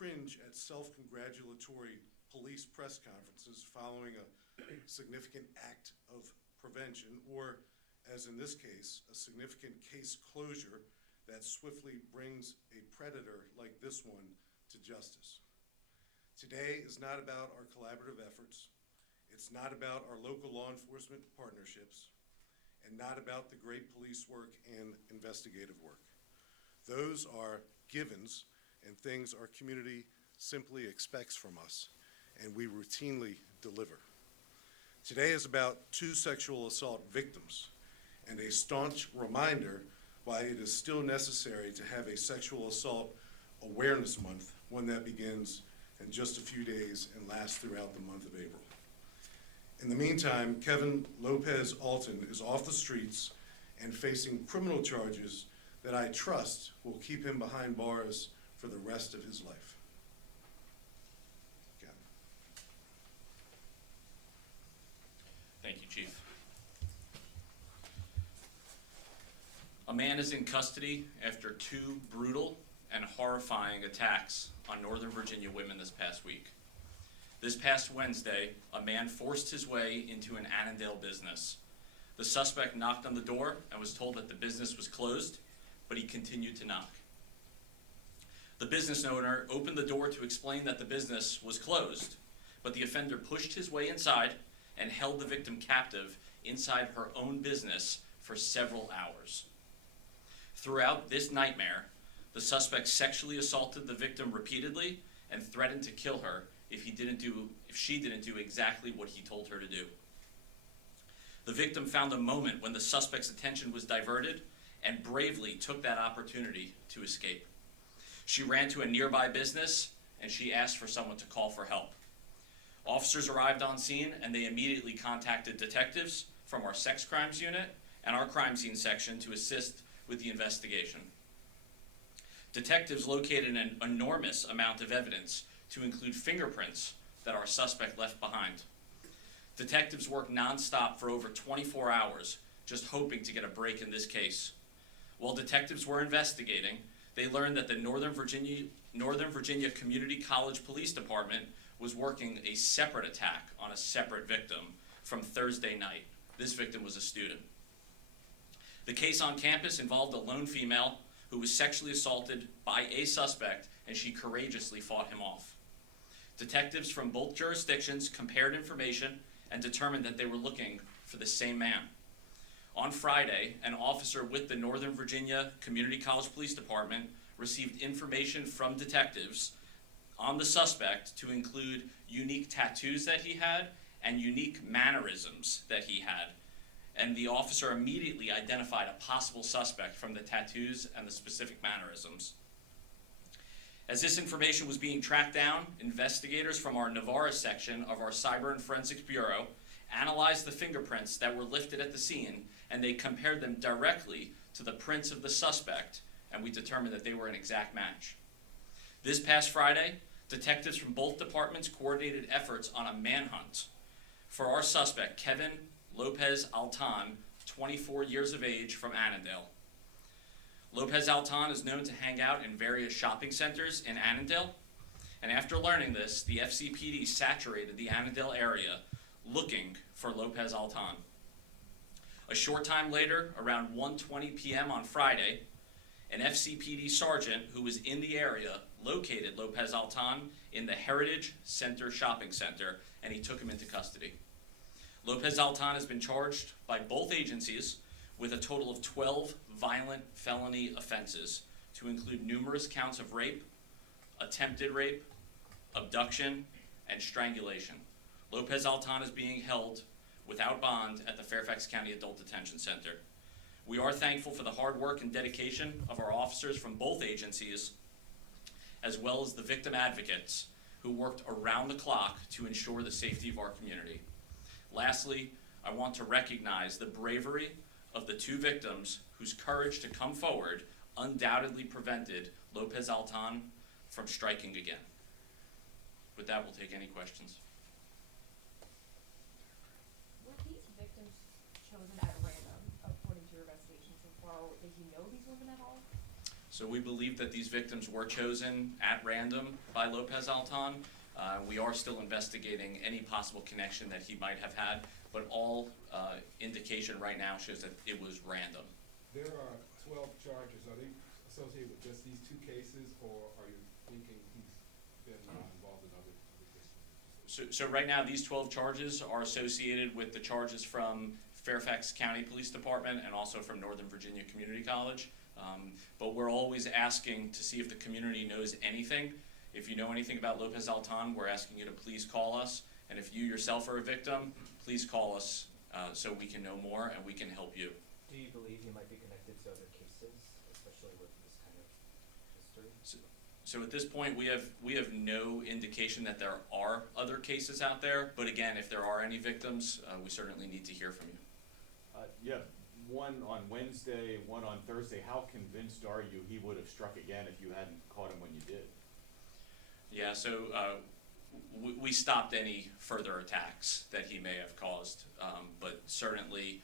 cringe at self-congratulatory police press conferences following a significant act of prevention, or, as in this case, a significant case closure that swiftly brings a predator like this one to justice. Today is not about our collaborative efforts. It's not about our local law enforcement partnerships, and not about the great police work and investigative work. Those are givens and things our community simply expects from us, and we routinely deliver. Today is about 2 sexual assault victims and a staunch reminder why it is still necessary to have a Sexual Assault Awareness Month, one that begins in just a few days and lasts throughout the month of April. In the meantime, Kevin Lopez-Altan is off the streets and facing criminal charges that I trust will keep him behind bars for the rest of his life. Kevin. Thank you, Chief. A man is in custody after 2 brutal and horrifying attacks on Northern Virginia women this past week. This past Wednesday, a man forced his way into an Annandale business. The suspect knocked on the door and was told that the business was closed, but he continued to knock. The business owner opened the door to explain that the business was closed, but the offender pushed his way inside and held the victim captive inside her own business for several hours. Throughout this nightmare, the suspect sexually assaulted the victim repeatedly and threatened to kill her if she didn't do exactly what he told her to do. The victim found a moment when the suspect's attention was diverted and bravely took that opportunity to escape. She ran to a nearby business and she asked for someone to call for help. Officers arrived on scene and they immediately contacted detectives from our sex crimes unit and our crime scene section to assist with the investigation. Detectives located an enormous amount of evidence to include fingerprints that our suspect left behind. Detectives worked nonstop for over 24 hours, just hoping to get a break in this case. While detectives were investigating, they learned that the Northern Virginia Community College Police Department was working a separate attack on a separate victim from Thursday night. This victim was a student. The case on campus involved a lone female who was sexually assaulted by a suspect, and she courageously fought him off. Detectives from both jurisdictions compared information and determined that they were looking for the same man. On Friday, an officer with the Northern Virginia Community College Police Department received information from detectives on the suspect to include unique tattoos that he had and unique mannerisms that he had. And the officer immediately identified a possible suspect from the tattoos and the specific mannerisms. As this information was being tracked down, investigators from our Navarra section of our Cyber and Forensics Bureau analyzed the fingerprints that were lifted at the scene, and they compared them directly to the prints of the suspect, and we determined that they were an exact match. This past Friday, detectives from both departments coordinated efforts on a manhunt for our suspect, Kevin Lopez-Altan, 24 years of age, from Annandale. Lopez-Altan is known to hang out in various shopping centers in Annandale, and after learning this, the FCPD saturated the Annandale area looking for Lopez-Altan. A short time later, around 1:20 p.m. on Friday, an FCPD sergeant who was in the area located Lopez-Altan in the Heritage Center shopping center, and he took him into custody. Lopez-Altan has been charged by both agencies with a total of 12 violent felony offenses, to include numerous counts of rape, attempted rape, abduction, and strangulation. Lopez-Altan is being held without bond at the Fairfax County Adult Detention Center. We are thankful for the hard work and dedication of our officers from both agencies, as well as the victim advocates who worked around the clock to ensure the safety of our community. Lastly, I want to recognize the bravery of the 2 victims whose courage to come forward undoubtedly prevented Lopez-Altan from striking again. With that, we'll take any questions. Were these victims chosen at random, according to your investigation so far, or did you know these women at all? So we believe that these victims were chosen at random by Lopez-Altan. We are still investigating any possible connection that he might have had, but all indication right now shows that it was random. There are 12 charges. Are they associated with just these two cases, or are you thinking he's been involved in other cases? So right now, these 12 charges are associated with the charges from Fairfax County Police Department and also from Northern Virginia Community College. But we're always asking to see if the community knows anything. If you know anything about Lopez-Altan, we're asking you to please call us. And if you yourself are a victim, please call us so we can know more and we can help you. Do you believe he might be connected to other cases, especially with this kind of history? So at this point, we have no indication that there are other cases out there. But again, if there are any victims, we certainly need to hear from you. You have one on Wednesday, one on Thursday. How convinced are you he would have struck again if you hadn't caught him when you did? Yeah, so we stopped any further attacks that he may have caused, but certainly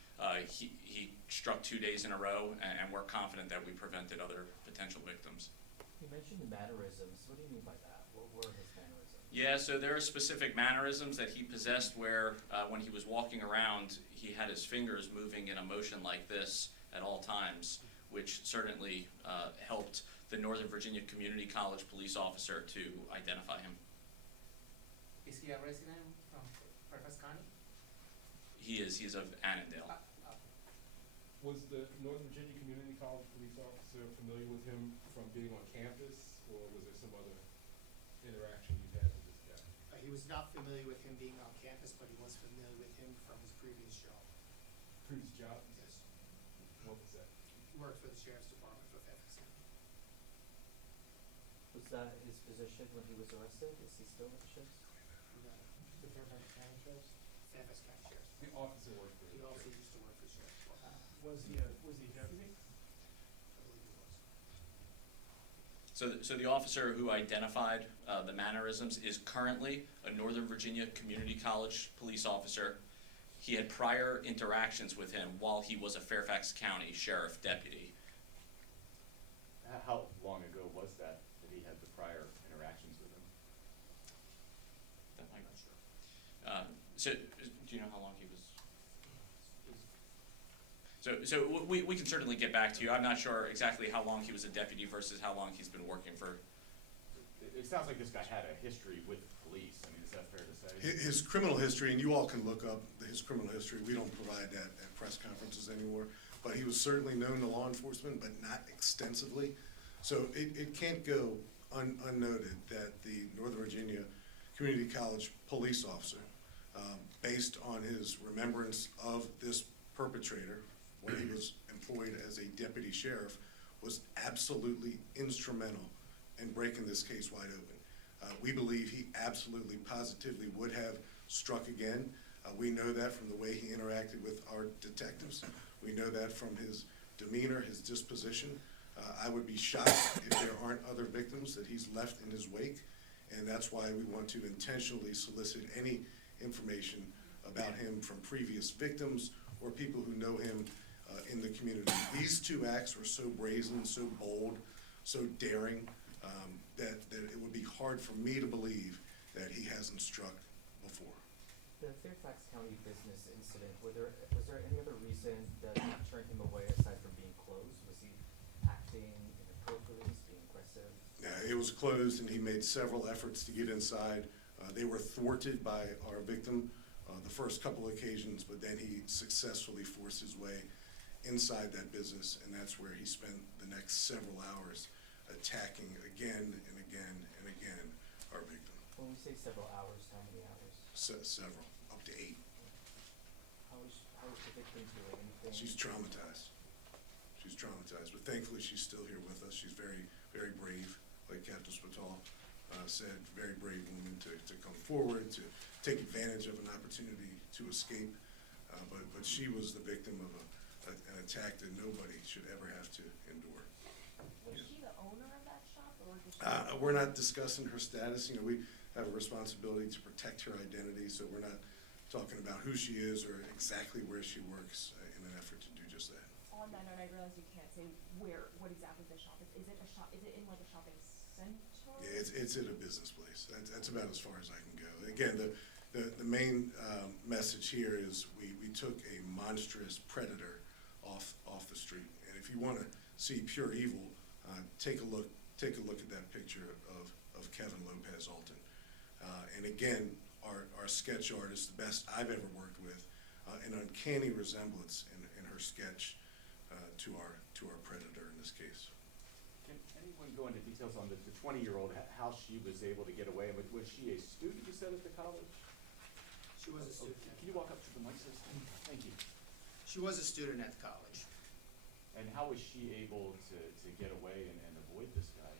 he struck 2 days in a row, and we're confident that we prevented other potential victims. You mentioned mannerisms. What do you mean by that? What were his mannerisms? Yeah, so there are specific mannerisms that he possessed where when he was walking around, he had his fingers moving in a motion like this at all times, which certainly helped the Northern Virginia Community College police officer to identify him. Is he a resident from Fairfax County? He is of Annandale. Was the Northern Virginia Community College police officer familiar with him from being on campus, or was there some other interaction you've had with this guy? He was not familiar with him being on campus, but he was familiar with him from his previous job. Previous job? Yes. What was that? He worked for the Sheriff's Department for Fairfax County. Was that his position when he was arrested? Is he still at the sheriff's? The Fairfax County Sheriff's? Fairfax County Sheriff's. The officer worked for He him. also used to work for the Sheriff's Department. Was he deputy? I believe he was. So the officer who identified the mannerisms is currently a Northern Virginia Community College police officer. He had prior interactions with him while he was a Fairfax County sheriff deputy. How long ago was that he had the prior interactions with him? That might not sure. So do you know how long he was? So we can certainly get back to you. I'm not sure exactly how long he was a deputy versus how long he's been working for. It sounds like this guy had a history with police. I mean, is that fair to say? His criminal history, and you all can look up his criminal history, we don't provide that at press conferences anymore, but he was certainly known to law enforcement, but not extensively. So it can't go unnoted that the Northern Virginia Community College police officer, based on his remembrance of this perpetrator when he was employed as a deputy sheriff, was absolutely instrumental in breaking this case wide open. We believe he absolutely, positively would have struck again. We know that from the way he interacted with our detectives. We know that from his demeanor, his disposition. I would be shocked if there aren't other victims that he's left in his wake, and that's why we want to intentionally solicit any information about him from previous victims or people who know him in the community. These two acts were so brazen, so bold, so daring, that it would be hard for me to believe that he hasn't struck before. The Fairfax County business incident, was there any other reason that turned him away aside from being closed? Was he acting inappropriately, being aggressive? Yeah, it was closed, and he made several efforts to get inside. They were thwarted by our victim the first couple occasions, but then he successfully forced his way inside that business, and that's where he spent the next several hours attacking again and again and again our victim. When we say several hours, how many hours? Several, up to 8. How is the victim doing? Anything? She's traumatized. She's traumatized, but thankfully she's still here with us. She's very, very brave, like Captain Spatal said, very brave woman to come forward, to take advantage of an opportunity to escape. But she was the victim of an attack that nobody should ever have to endure. Was she the owner of that shop, or just? We're not discussing her status. You know, we have a responsibility to protect her identity, so we're not talking about who she is or exactly where she works in an effort to do just that. on that note, I realize you can't say what exactly the shop is. Is it a shop, is it in like a shopping center? Yeah, it's at a business place. That's about as far as I can go. Again, the main message here is we took a monstrous predator off the street. And if you want to see pure evil, take a look at that picture of Kevin Lopez-Altan. And again, our sketch artist, the best I've ever worked with, an uncanny resemblance in her sketch to our predator in this case. Can anyone go into details on the 20-year-old, how she was able to get away? Was she a student, you said, at the college? She was a student. Can you walk up to the mic, please? Thank you. She was a student at the college. And how was she able to get away and avoid this guy?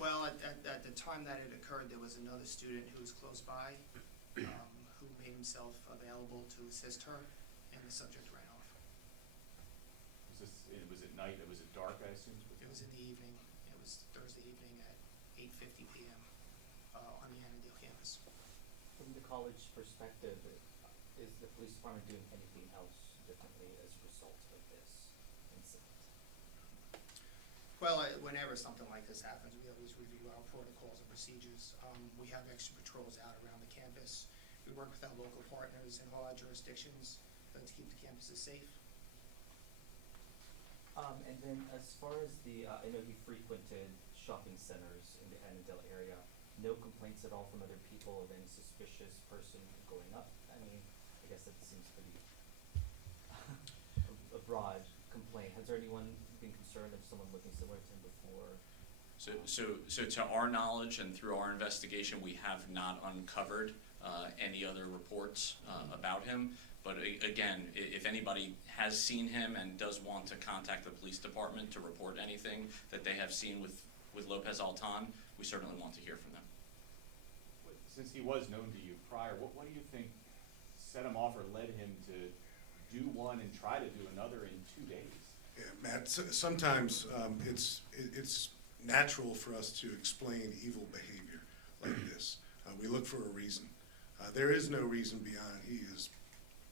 Well, at the time that it occurred, there was another student who was close by, who made himself available to assist her, and the subject ran off. Was it night, was it dark, I assume? It was in the evening. It was Thursday evening at 8:50 p.m. On the Annandale campus. From the college perspective, is the police department doing anything else differently as a result of this incident? Well, whenever something like this happens, we always review our protocols and procedures. We have extra patrols out around the campus. We work with our local partners in all our jurisdictions to keep the campuses safe. And then as far as I know he frequented shopping centers in the Annandale area, no complaints at all from other people of any suspicious person going up? I mean, I guess that seems pretty a broad complaint. Has there anyone been concerned of someone looking similar to him before? So to our knowledge and through our investigation, we have not uncovered any other reports about him. But again, if anybody has seen him and does want to contact the police department to report anything that they have seen with Lopez-Altan, we certainly want to hear from them. Since he was known to you prior, what do you think set him off or led him to do one and try to do another in 2 days? Yeah, Matt, sometimes it's natural for us to explain evil behavior like this. We look for a reason. There is no reason beyond he is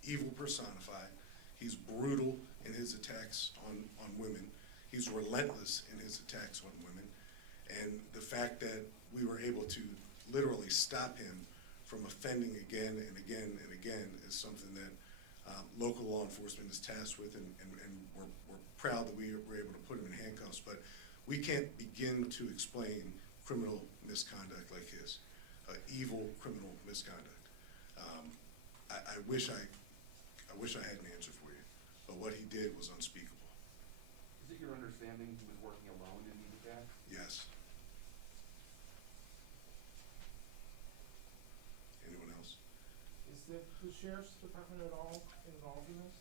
evil personified. He's brutal in his attacks on women. He's relentless in his attacks on women. And the fact that we were able to literally stop him from offending again and again and again is something that local law enforcement is tasked with, and we're proud that we were able to put him in handcuffs. But we can't begin to explain criminal misconduct like his, evil criminal misconduct. I wish I had an answer for you, but what he did was unspeakable. Is it your understanding he was working alone in these attacks? Yes. Anyone else? Is the sheriff's department at all involved in this?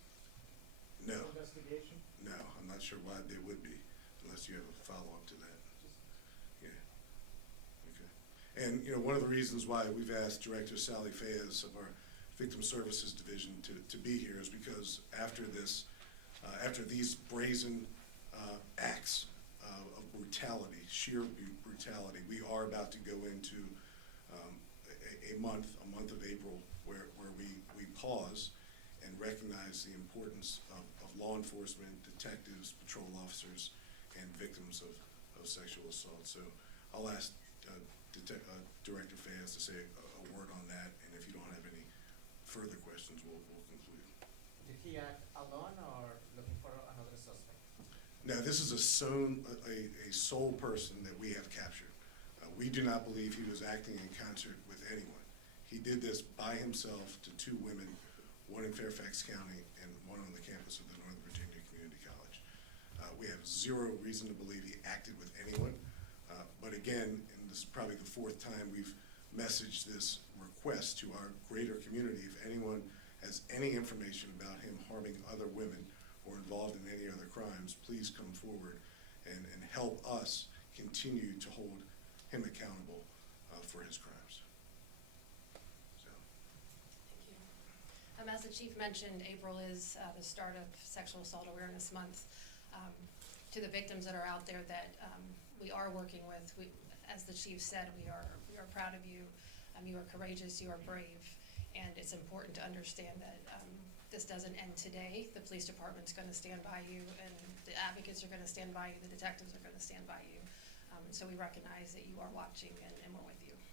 No. Investigation? No, I'm not sure why they would be, unless you have a follow-up to that. Yeah. Okay. And, one of the reasons why we've asked Director Sally Fayez of our Victim Services Division to be here is because after these brazen acts of brutality, sheer brutality, we are about to go into a month of April where we pause and recognize the importance of law enforcement, detectives, patrol officers, and victims of sexual assault. So I'll ask Director Fayez to say a word on that, and if you don't have any further questions, we'll conclude. Did he act alone or looking for another suspect? Now, this is a sole person that we have captured. We do not believe he was acting in concert with anyone. He did this by himself to 2 women, one in Fairfax County and one on the campus of the Northern Virginia Community College. We have zero reason to believe he acted with anyone. But again, and this is probably the 4th time we've messaged this request to our greater community, if anyone has any information about him harming other women or involved in any other crimes, please come forward and help us continue to hold him accountable for his crimes. So. Thank you. As the chief mentioned, April is the start of Sexual Assault Awareness Month. To the victims that are out there that we are working with, as the chief said, we are proud of you. You are courageous, you are brave, and it's important to understand that this doesn't end today. The police department's gonna stand by you, and the advocates are gonna stand by you, the detectives are gonna stand by you. So we recognize that you are watching, and we're with you.